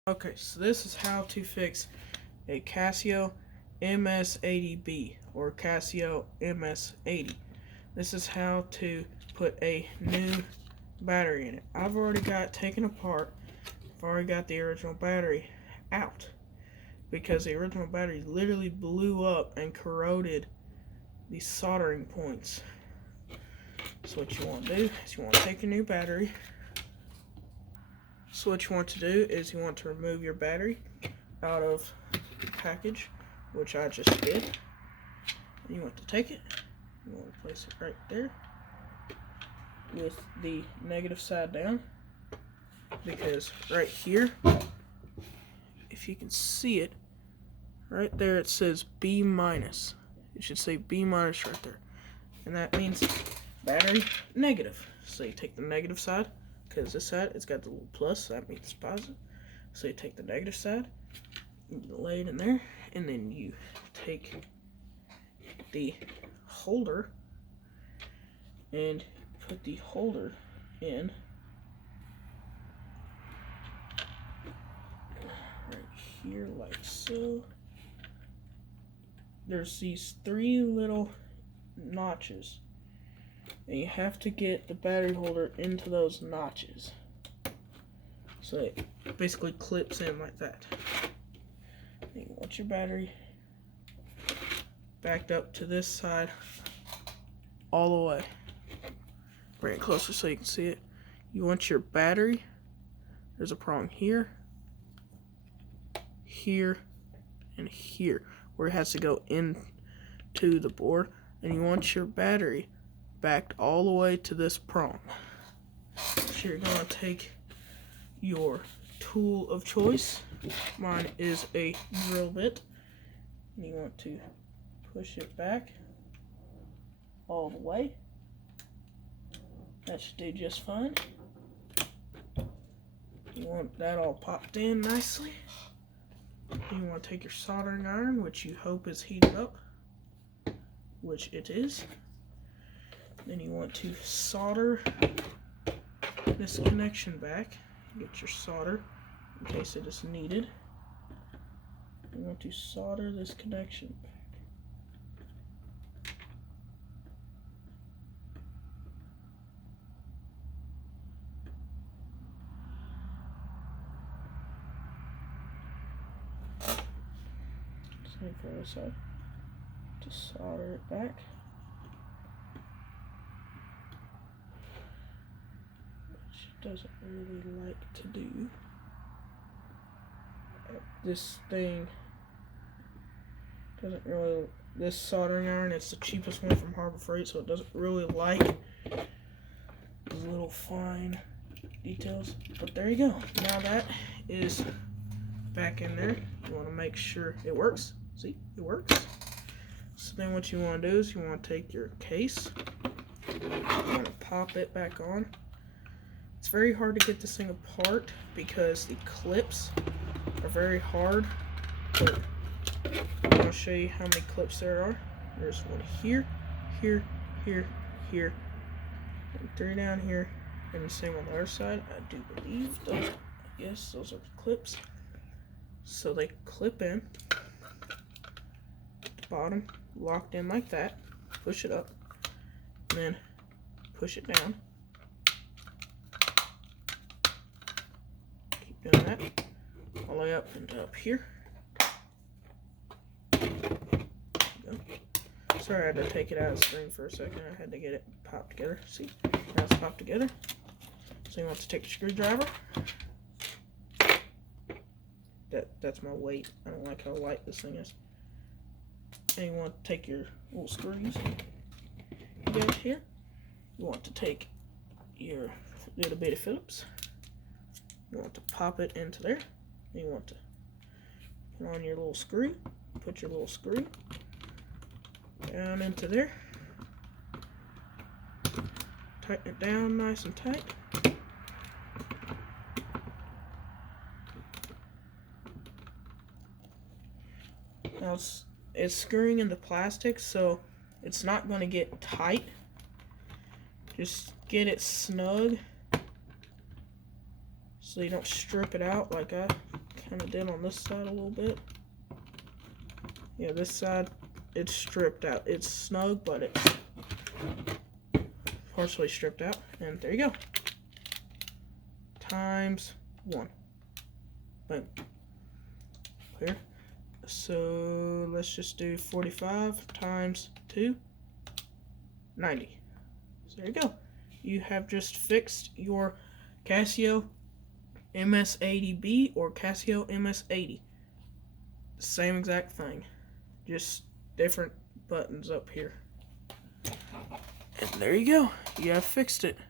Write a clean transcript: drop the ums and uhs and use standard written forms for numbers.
Okay, so this is how to fix a Casio ms-80b or Casio ms-80. This is how to put a new battery in it. I've already got it taken apart. I've already got the original battery out because the original battery literally blew up and corroded the soldering points. So what you want to do is you want to take your new battery. So what you want to do is you want to remove your battery out of the package, which I just did. And you want to take it, you want to place it right there with the negative side down, because right here, if you can see it, right there it says B minus. It should say B minus right there. And that means battery negative. So you take the negative side, because this side, it's got the little plus, so that means it's positive. So you take the negative side, you lay it in there, and then you take the holder and put the holder in right here like so. There's these 3 little notches, and you have to get the battery holder into those notches so it basically clips in like that. And you want your battery backed up to this side all the way. Bring it closer so you can see it. You want your battery, there's a prong here, here, and here where it has to go into the board, and you want your battery backed all the way to this prong. So you're going to take your tool of choice. Mine is a drill bit. And you want to push it back all the way. That should do just fine. You want that all popped in nicely. You want to take your soldering iron, which you hope is heated up, which it is. Then you want to solder this connection back. Get your solder in case it is needed. You want to solder this connection back. Same for this side. To solder it back. Doesn't really like to do. This thing doesn't really, this soldering iron, it's the cheapest one from Harbor Freight, so it doesn't really like the little fine details. But there you go. Now that is back in there. You want to make sure it works. See, it works. So then what you want to do is you want to take your case, you want to pop it back on. It's very hard to get this thing apart because the clips are very hard. But I'll show you how many clips there are. There's one here, here, here, here, and 3 down here, and the same on the other side. I do believe those. Yes, those are the clips. So they clip in at the bottom, locked in like that. Push it up, and then push it down. Doing that all the way up into up here. Sorry, I had to take it out of the screen for a second. I had to get it popped together. See, now it's popped together. So you want to take a screwdriver. That's my weight. I don't like how light this thing is. And you want to take your little screws. You got here. You want to take your little bit of Phillips. You want to pop it into there. You want to put on your little screw. Put your little screw down into there. Tighten it down nice and tight. Now it's screwing into plastic, so it's not going to get tight. Just get it snug so you don't strip it out like I kind of dent on this side a little bit. Yeah, this side, it's stripped out. It's snug, but it's partially stripped out. And there you go. Times 1. Boom. Clear. So let's just do 45 times 2, 90. So there you go. You have just fixed your Casio ms-80b or Casio ms-80. Same exact thing, just different buttons up here. And there you go. You have fixed it.